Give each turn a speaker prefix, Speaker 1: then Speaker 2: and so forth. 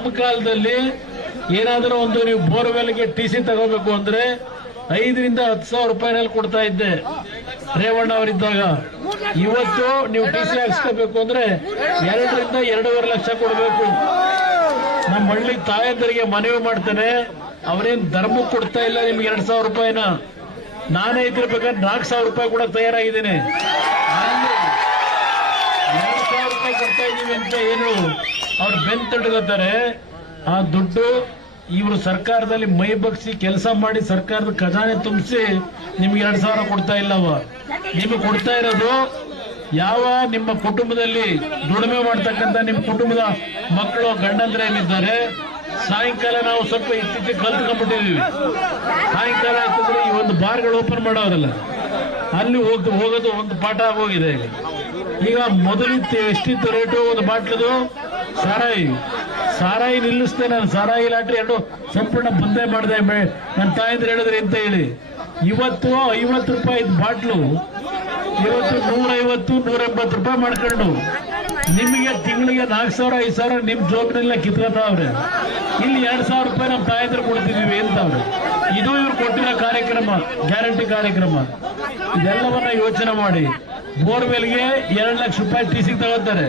Speaker 1: ನಮ್ಮ ಕಾಲದಲ್ಲಿ ಏನಾದರೂ ಒಂದು ನೀವು ಬೋರ್ವೆಲ್ಗೆ ಟಿ ಸಿ ತಗೋಬೇಕು ಅಂದ್ರೆ ಐದರಿಂದ ಹತ್ತು ಸಾವಿರ ರೂಪಾಯಿನಲ್ಲಿ ಕೊಡ್ತಾ ಇದ್ದೆ. ರೇವಣ್ಣ ಅವರಿದ್ದಾಗ. ಇವತ್ತು ನೀವು ಟಿ ಸಿ ಹಾಕ್ಸ್ಕೋಬೇಕು ಅಂದ್ರೆ ಎರಡರಿಂದ ಎರಡೂವರೆ ಲಕ್ಷ ಕೊಡಬೇಕು. ನಮ್ಮ ಹಳ್ಳಿ ತಾಯಂದರಿಗೆ ಮನವಿ ಮಾಡ್ತೇನೆ. ಅವರೇನ್ ಧರ್ಮಕ್ಕೆ ಕೊಡ್ತಾ ಇಲ್ಲ ನಿಮ್ಗೆ ಎರಡ್ ಸಾವಿರ ರೂಪಾಯಿನ. ನಾನೇ ಇದ್ರಬೇಕಂದ್ರೆ ನಾಲ್ಕು ಸಾವಿರ ರೂಪಾಯಿ ಕೂಡ ತಯಾರಾಗಿದ್ದೀನಿ. ಎರಡು ಸಾವಿರ ರೂಪಾಯಿ ಕೊಡ್ತಾ ಇದ್ದೀವಿ ಅಂತ ಏನು ಅವ್ರು ಬೆನ್ ತಡ್ಕೋತಾರೆ, ಆ ದುಡ್ಡು ಇವರು ಸರ್ಕಾರದಲ್ಲಿ ಮೈ ಬಗ್ಸಿ ಕೆಲಸ ಮಾಡಿ ಸರ್ಕಾರದ ಖಜಾನೆ ತುಂಬಿಸಿ ನಿಮ್ಗೆ ಎರಡ್ ಸಾವಿರ ಕೊಡ್ತಾ ಇಲ್ಲವ. ನಿಮಗೆ ಕೊಡ್ತಾ ಇರೋದು ಯಾವ ನಿಮ್ಮ ಕುಟುಂಬದಲ್ಲಿ ದುಡಿಮೆ ಮಾಡ್ತಕ್ಕಂಥ ನಿಮ್ಮ ಕುಟುಂಬದ ಮಕ್ಕಳು ಗಂಡಂದ್ರೆ ಏನಿದ್ದಾರೆ ಸಾಯಂಕಾಲ ನಾವು ಸ್ವಲ್ಪ ಇತ್ತೀಚೆಗೆ ಕಲ್ತ್ಕೊಂಡ್ಬಿಟ್ಟಿದೀವಿ. ಸಾಯಂಕಾಲ ಆಯ್ತಂದ್ರೆ ಈ ಒಂದು ಬಾರ್ಗಳು ಓಪನ್ ಮಾಡೋರಲ್ಲ. ಅಲ್ಲಿ ಹೋಗಿ, ಹೋಗೋದು ಒಂದು ಪಾಠ ಆಗೋಗಿದೆ ಈಗ ಮೊದಲಿತ್ತು ಎಷ್ಟಿತ್ತು ರೇಟು ಒಂದು ಬಾಟ್ಲದು? ಸಾರಾಯಿ ಸಾರಾಯಿ ನಿಲ್ಲಿಸ್ತೇನೆ ನಾನು ಸಾರಾಯಿ ಲಾಟ್ರಿ ಎರಡು ಸಂಪೂರ್ಣ ಬಂದೇ ಮಾಡಿದೆ ನನ್ನ ತಾಯಂದ್ರೆ ಹೇಳಿದ್ರೆ ಅಂತ ಹೇಳಿ. ಇವತ್ತು ಐವತ್ತು ರೂಪಾಯಿ ಬಾಟ್ಲು, ಇವತ್ತು ನೂರೈವತ್ತು ನೂರ ಎಂಬತ್ತು ರೂಪಾಯಿ ಮಾಡ್ಕೊಂಡು ನಿಮಗೆ ತಿಂಗಳಿಗೆ ನಾಲ್ಕು ಸಾವಿರ, ಐದು ಸಾವಿರ ನಿಮ್ ಜೋಬ್ನೆಲ್ಲ ಕಿತ್ಕೊತಾವ್ರೆ ಇಲ್ಲಿ ಎರಡ್ ಸಾವಿರ ರೂಪಾಯಿ ನಮ್ಮ ತಾಯಂದ್ರೆ ಕೊಡ್ತಿದ್ದೀವಿ ಅಂತವ್ರೆ ಇದು ಇವ್ರು ಕೊಟ್ಟಿರೋ ಕಾರ್ಯಕ್ರಮ, ಗ್ಯಾರಂಟಿ ಕಾರ್ಯಕ್ರಮ. ಇದೆಲ್ಲವನ್ನ ಯೋಚನೆ ಮಾಡಿ. ಬೋರ್ವೆಲ್ಗೆ ಎರಡು ಲಕ್ಷ ರೂಪಾಯಿ ಟಿ ಸಿಗ್ ತಗೋತಾರೆ